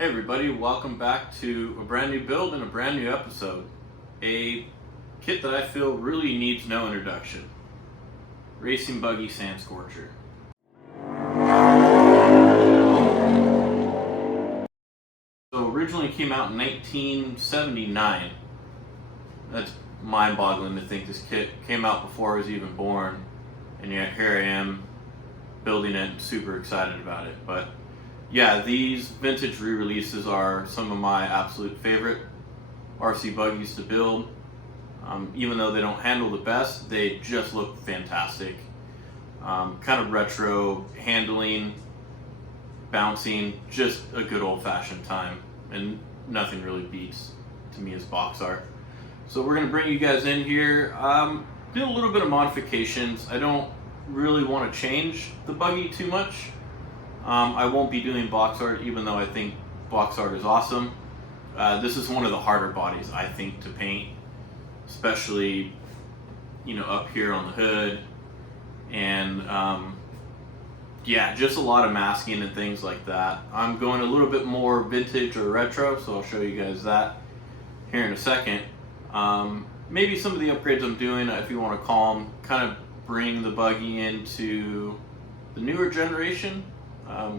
Hey everybody, welcome back to a brand new build and a brand new episode. A kit that I feel really needs no introduction. Racing Buggy Sand Scorcher. So originally came out in 1979. That's mind-boggling to think this kit came out before I was even born, and yet here I am building it and super excited about it. But yeah, these vintage re-releases are some of my absolute favorite RC buggies to build. Even though they don't handle the best, they just look fantastic. Kind of retro handling, bouncing, just a good old-fashioned time, and nothing really beats Tamiya's box art. So we're going to bring you guys in here, do a little bit of modifications. I don't really want to change the buggy too much. I won't be doing box art, even though I think box art is awesome. This is one of the harder bodies, I think, to paint, especially, up here on the hood. And yeah, just a lot of masking and things like that. I'm going a little bit more vintage or retro, so I'll show you guys that here in a second. Maybe some of the upgrades I'm doing, if you want to call them, kind of bring the buggy into the newer generation.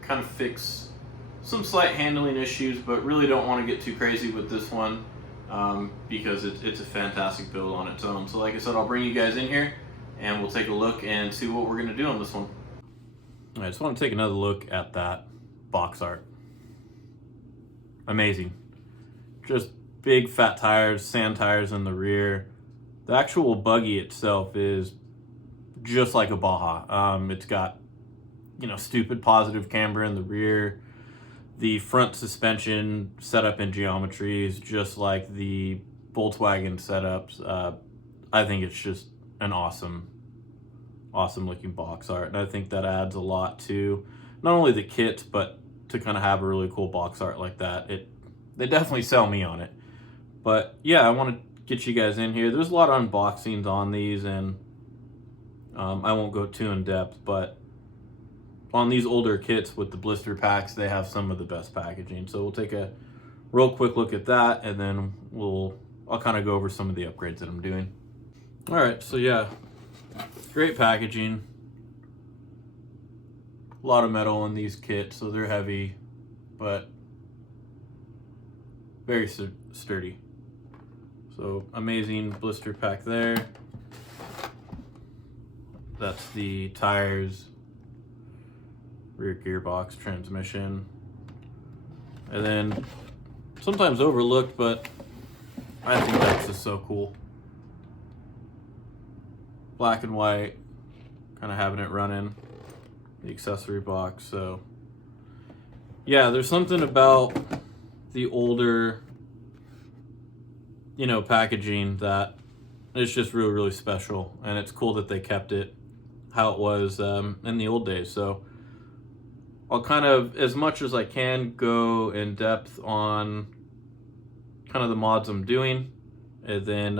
Kind of fix some slight handling issues, but really don't want to get too crazy with this one because it's a fantastic build on its own. So like I said, I'll bring you guys in here and we'll take a look and see what we're going to do on this one. I just want to take another look at that box art. Amazing. Just big fat tires, sand tires in the rear. The actual buggy itself is just like a Baja. It's got stupid positive camber in the rear. The front suspension setup in geometry is just like the Volkswagen setups. I think it's just an awesome looking box art, and I think that adds a lot to not only the kit, but to kind of have a really cool box art like that. They definitely sell me on it. But yeah, I want to get you guys in here. There's a lot of unboxings on these, and I won't go too in depth, but on these older kits with the blister packs, they have some of the best packaging. So we'll take a real quick look at that, and then I'll kind of go over some of the upgrades that I'm doing. All right, so yeah, great packaging. A lot of metal in these kits, so they're heavy, but very sturdy. So amazing blister pack there. That's the tires, rear gearbox, transmission, and then sometimes overlooked, but I think that's just so cool. Black and white, kind of having it running, the accessory box. So yeah, there's something about the older, packaging that is just really, really special, and it's cool that they kept it how it was in the old days. So I'll kind of, as much as I can, go in depth on kind of the mods I'm doing, and then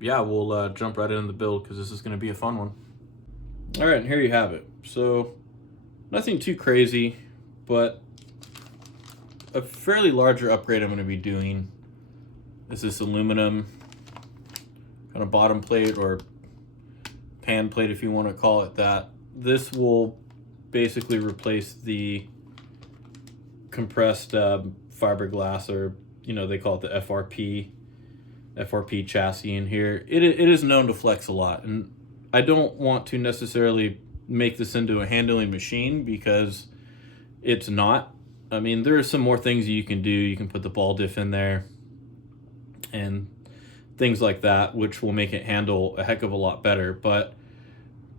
yeah, we'll jump right into the build because this is going to be a fun one. All right, and here you have it. So nothing too crazy, but a fairly larger upgrade I'm going to be doing is this aluminum kind of bottom plate, or pan plate if you want to call it that. This will basically replace the compressed fiberglass, or they call it the FRP chassis in here. It is known to flex a lot, and I don't want to necessarily make this into a handling machine because it's not. I mean, there are some more things you can do. You can put the ball diff in there and things like that, which will make it handle a heck of a lot better. But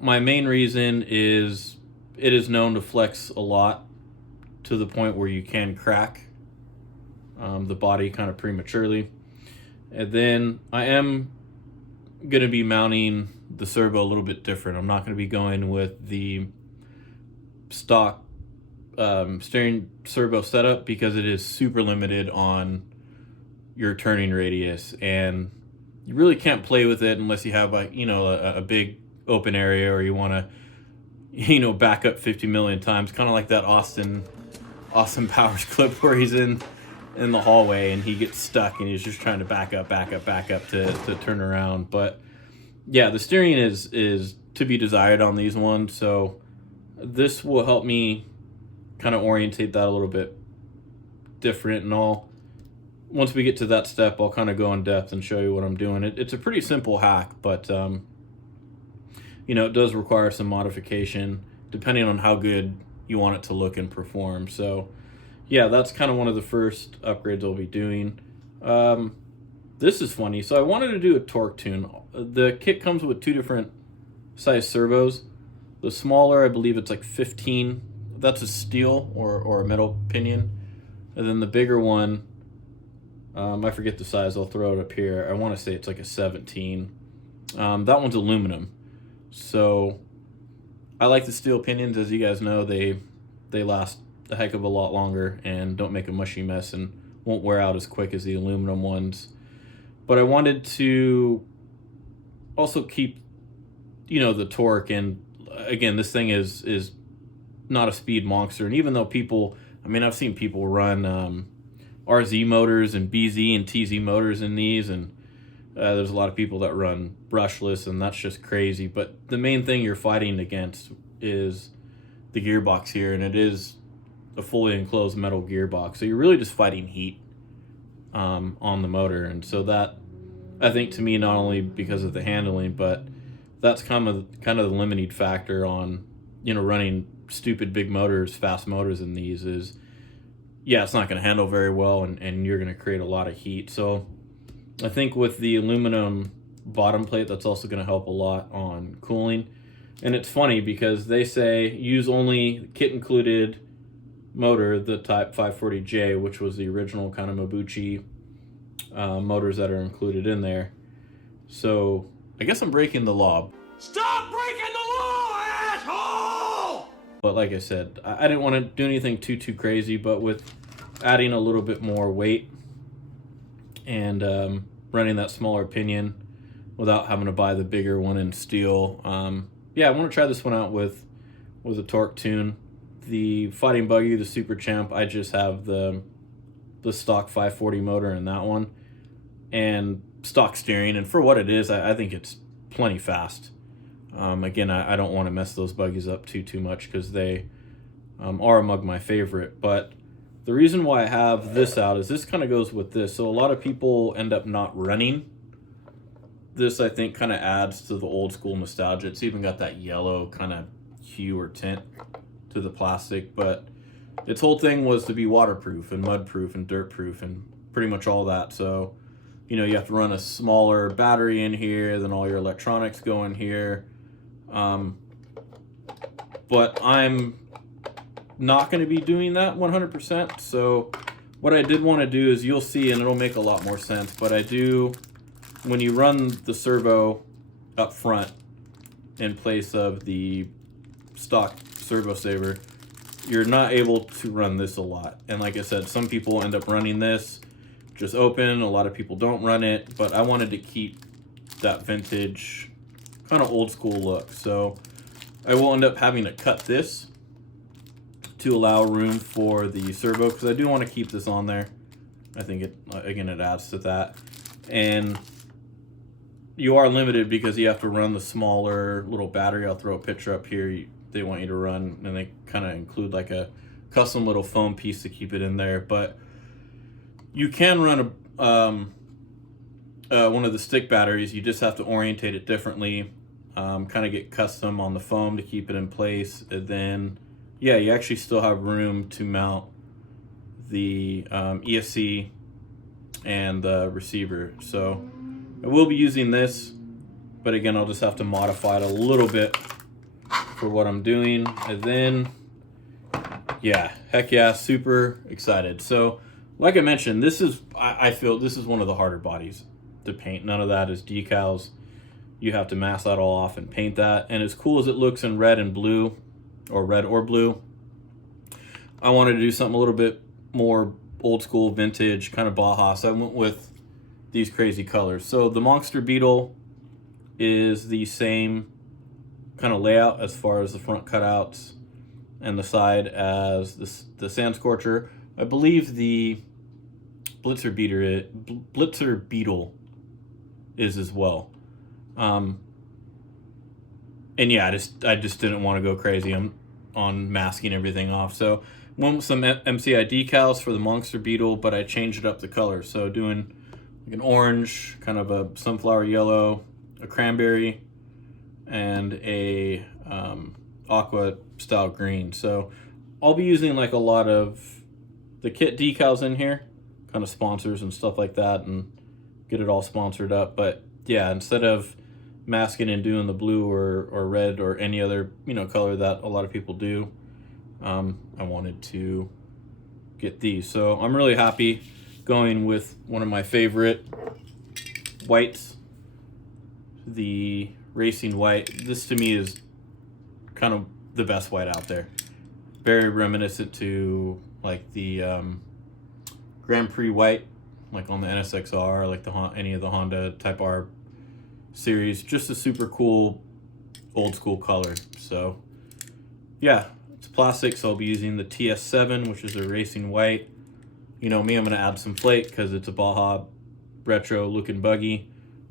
my main reason is it is known to flex a lot to the point where you can crack the body kind of prematurely. And then I am going to be mounting the servo a little bit different. I'm not going to be going with the stock steering servo setup because it is super limited on your turning radius, and you really can't play with it unless you have a big open area, or you want to back up 50 million times, kind of like that Austin Austin Powers clip where he's in the hallway and he gets stuck and he's just trying to back up to turn around. But yeah, the steering is to be desired on these ones, so this will help me kind of orientate that a little bit different. And once we get to that step, I'll kind of go in depth and show you what I'm doing. It's a pretty simple hack, but you know, it does require some modification depending on how good you want it to look and perform. So yeah, that's kind of one of the first upgrades I'll be doing. This is funny. So I wanted to do a torque tune. The kit comes with 2 different size servos. The smaller, I believe it's like 15. That's a steel or a metal pinion. And then the bigger one, I forget the size. I'll throw it up here. I want to say it's like a 17. That one's aluminum. So I like the steel pinions. As you guys know, they last a heck of a lot longer and don't make a mushy mess and won't wear out as quick as the aluminum ones. But I wanted to also keep, you know, the torque. And again, this thing is not a speed monster. And even though people, I mean, I've seen people run RZ motors and BZ and TZ motors in these, and there's a lot of people that run brushless, and that's just crazy. But the main thing you're fighting against is the gearbox here, and it is a fully enclosed metal gearbox. So you're really just fighting heat on the motor. And so that, I think, to me, not only because of the handling, but that's kind of the limiting factor on, you know, running stupid big motors, fast motors in these is, yeah, it's not going to handle very well, and you're going to create a lot of heat. So I think with the aluminum bottom plate, that's also going to help a lot on cooling. And it's funny because they say use only kit included motor, the Type 540J, which was the original kind of Mabuchi motors that are included in there. So I guess I'm breaking the law. Stop breaking the law, asshole! But like I said, I didn't want to do anything too crazy, but with adding a little bit more weight and running that smaller pinion without having to buy the bigger one in steel, yeah, I want to try this one out with a torque tune. The Fighting Buggy, the Super Champ, I just have the stock 540 motor in that one and stock steering, and for what it is, I think it's plenty fast. Again, I don't want to mess those buggies up too much because they are among my favorite. But the reason why I have this out is this kind of goes with this. So a lot of people end up not running. This, I think, kind of adds to the old school nostalgia. It's even got that yellow kind of hue or tint to the plastic, but its whole thing was to be waterproof and mudproof and dirtproof and pretty much all that. So, you know, you have to run a smaller battery in here, then all your electronics go in here. But I'm not going to be doing that 100%. So what I did want to do is, you'll see, and it'll make a lot more sense, but I do, when you run the servo up front in place of the stock servo saver, you're not able to run this a lot. And like I said, some people end up running this just open, a lot of people don't run it, but I wanted to keep that vintage kind of old school look. So I will end up having to cut this to allow room for the servo, because I do want to keep this on there. I think it, again, it adds to that. And you are limited because you have to run the smaller little battery. I'll throw a picture up here. They want you to run, and they kind of include like a custom little foam piece to keep it in there. But you can run one of the stick batteries. You just have to orientate it differently, kind of get custom on the foam to keep it in place. And then, yeah, you actually still have room to mount the ESC and the receiver. So I will be using this, but again, I'll just have to modify it a little bit for what I'm doing. And then, yeah, heck yeah, super excited. So like I mentioned, this is, I feel this is one of the harder bodies to paint. None of that is decals. You have to mask that all off and paint that. And as cool as it looks in red and blue, or red or blue, I wanted to do something a little bit more old school, vintage, kind of Baja. So I went with these crazy colors. So the Monster Beetle is the same kind of layout as far as the front cutouts. and the side as the Sand Scorcher. I believe the Blitzer Beetle is as well. And yeah, I just didn't want to go crazy on masking everything off. So went with some MCI decals for the Monster Beetle, but I changed up the color. So doing like an orange, kind of a sunflower yellow, a cranberry, and a aqua style green. So I'll be using like a lot of the kit decals in here, kind of sponsors and stuff like that, and get it all sponsored up. But yeah, instead of masking and doing the blue or red or any other color that a lot of people do, I wanted to get these. So I'm really happy going with one of my favorite whites, the Racing White. This to me is kind of the best white out there. Very reminiscent to like the Grand Prix white, like on the NSXR, like any of the Honda Type R series. Just a super cool old school color. So yeah, it's plastic, so I'll be using the TS7, which is a Racing White. You know me, I'm going to add some flake because it's a Baja retro looking buggy.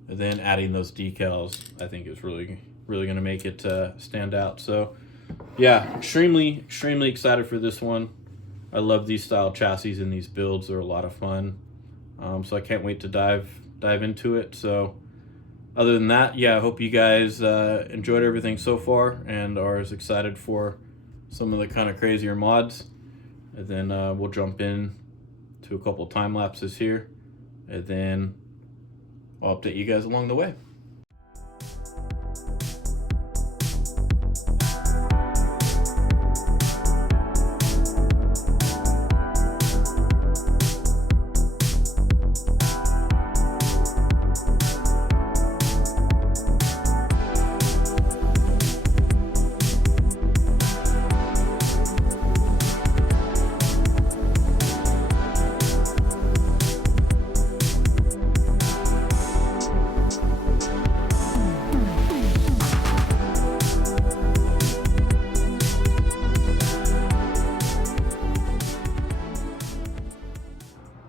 And then adding those decals, I think is really going to make it stand out. So yeah, extremely excited for this one. I love these style chassis and these builds. They're a lot of fun. So I can't wait to dive into it. So other than that, yeah, I hope you guys enjoyed everything so far and are as excited for some of the kind of crazier mods. And then we'll jump in to a couple time lapses here, and then I'll update you guys along the way.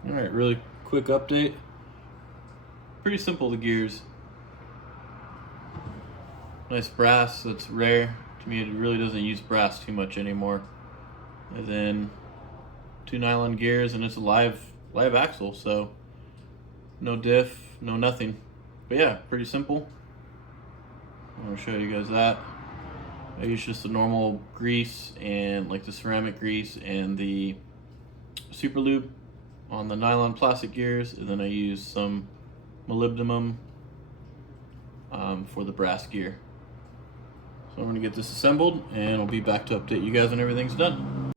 Alright, really quick update. Pretty simple, the gears. Nice brass, that's rare. To me, it really doesn't use brass too much anymore. And then 2 nylon gears, and it's a live axle, so no diff, no nothing. But yeah, pretty simple. I'm gonna show you guys that. I use just the normal grease and like the ceramic grease and the super lube on the nylon plastic gears, and then I use some molybdenum for the brass gear. So I'm gonna get this assembled and I'll be back to update you guys when everything's done.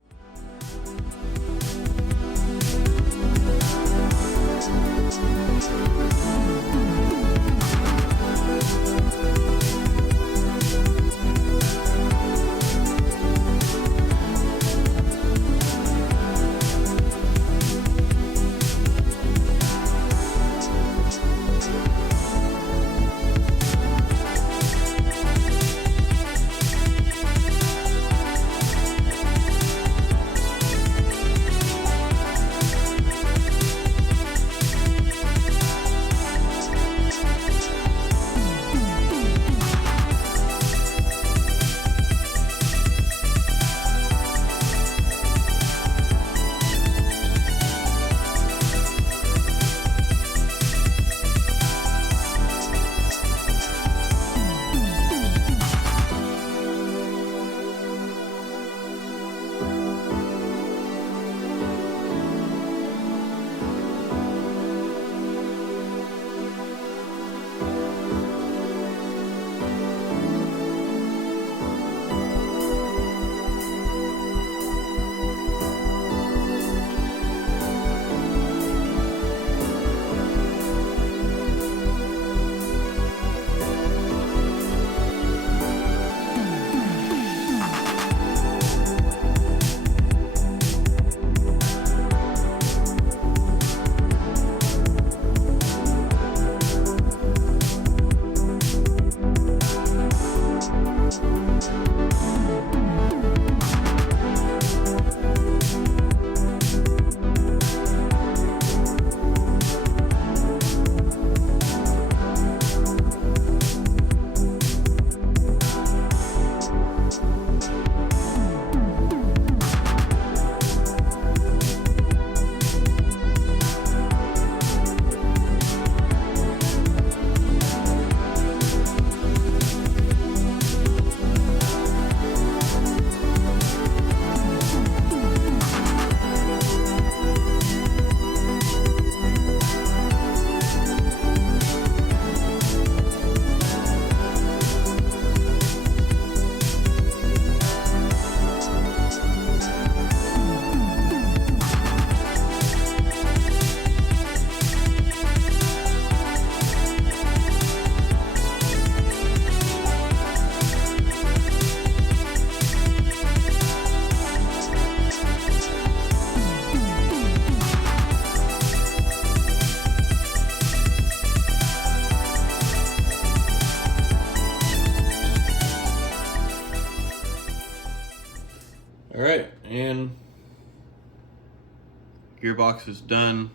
Gearbox is done.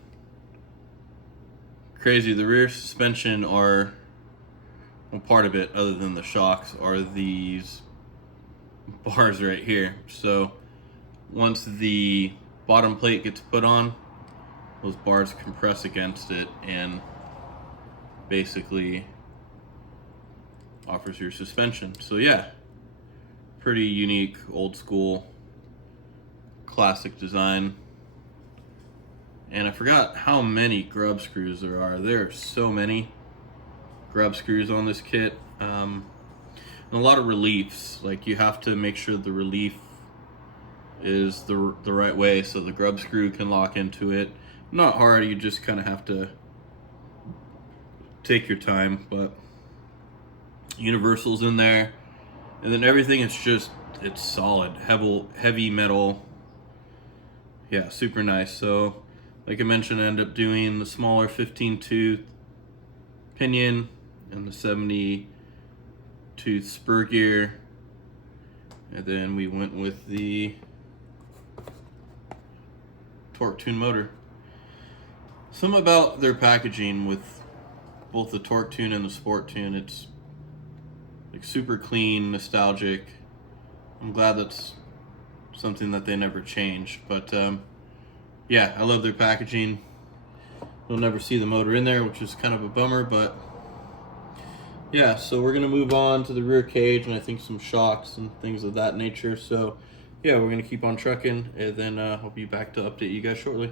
Crazy, the rear suspension are, well, part of it other than the shocks are these bars right here. So once the bottom plate gets put on, those bars compress against it and basically offers your suspension. So yeah, pretty unique, old school, classic design. And I forgot how many grub screws there are. There are so many grub screws on this kit. And a lot of reliefs. Like, you have to make sure the relief is the right way so the grub screw can lock into it. Not hard, you just kind of have to take your time, but universals in there. And then everything is just, it's solid, heavy metal. Yeah, super nice. So like I mentioned, I ended up doing the smaller 15 tooth pinion and the 70 tooth spur gear, and then we went with the torque tune motor. Something about their packaging with both the torque tune and the sport tune, it's like super clean, nostalgic. I'm glad that's something that they never changed, but yeah, I love their packaging. You'll never see the motor in there, which is kind of a bummer, but yeah, so we're gonna move on to the rear cage and I think some shocks and things of that nature. So yeah, we're gonna keep on trucking, and then I'll be back to update you guys shortly.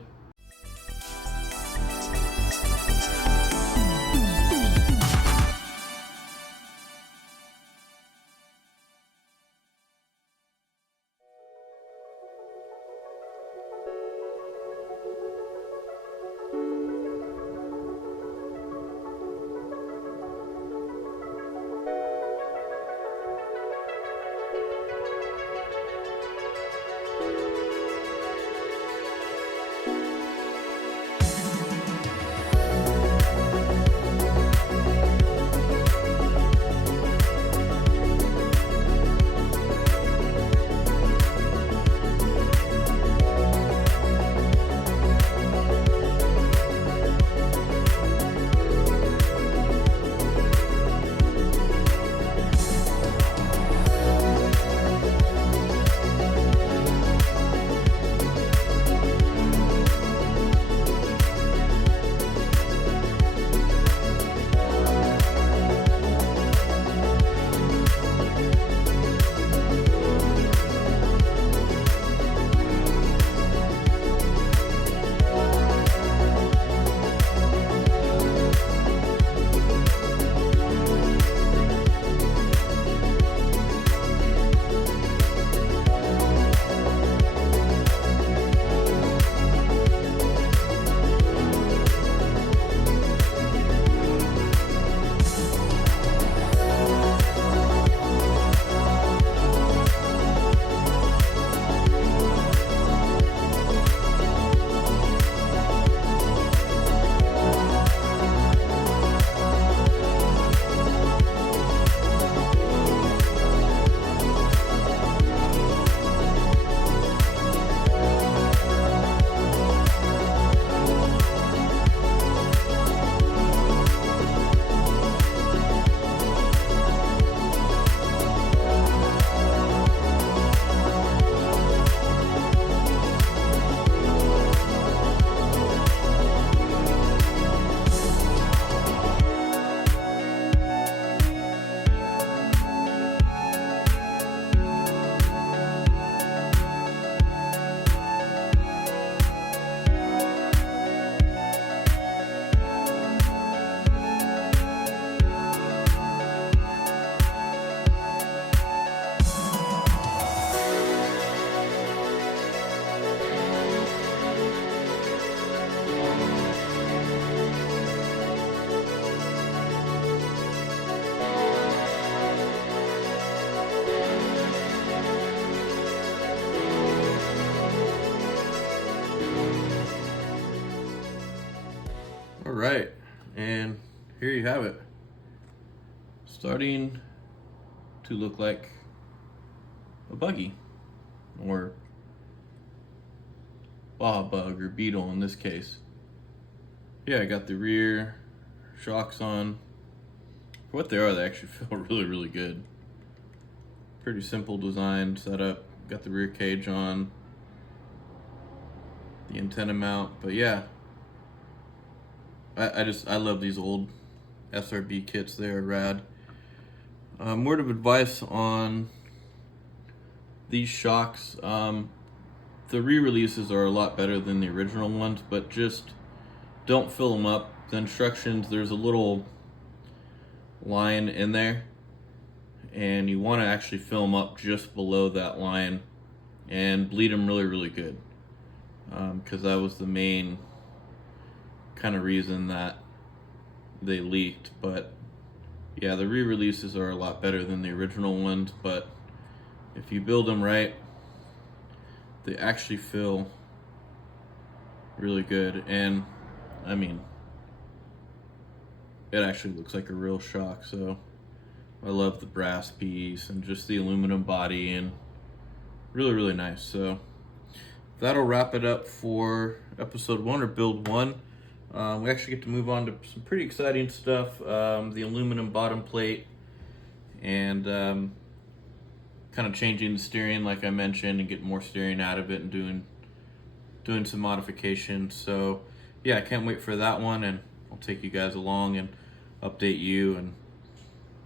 Alright, and here you have it. Starting to look like a buggy, or Baja Bug or Beetle in this case. Yeah, I got the rear shocks on. For what they are, they actually feel really, really good. Pretty simple design setup. Got the rear cage on, the antenna mount, but yeah, I love these old SRB kits. They're rad. Word of advice on these shocks. The re-releases are a lot better than the original ones, but just don't fill them up. The instructions, there's a little line in there, and you want to actually fill them up just below that line and bleed them really, really good, because that was the main kind of reason that they leaked. But yeah, the re-releases are a lot better than the original ones, but if you build them right, they actually feel really good. And I mean, it actually looks like a real shock. So I love the brass piece and just the aluminum body, and really, really nice. So that'll wrap it up for episode 1, or build 1. We actually get to move on to some pretty exciting stuff. The aluminum bottom plate, and kind of changing the steering like I mentioned, and getting more steering out of it, and doing some modifications. So yeah, I can't wait for that one, and I'll take you guys along and update you and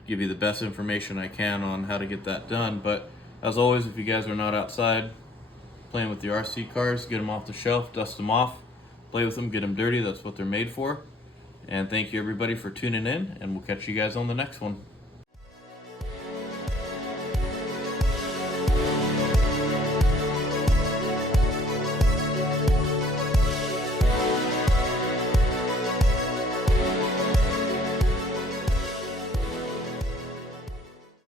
give you the best information I can on how to get that done. But as always, if you guys are not outside playing with the RC cars, get them off the shelf, dust them off, play with them, get them dirty. That's what they're made for. And thank you everybody for tuning in, and we'll catch you guys on the next one.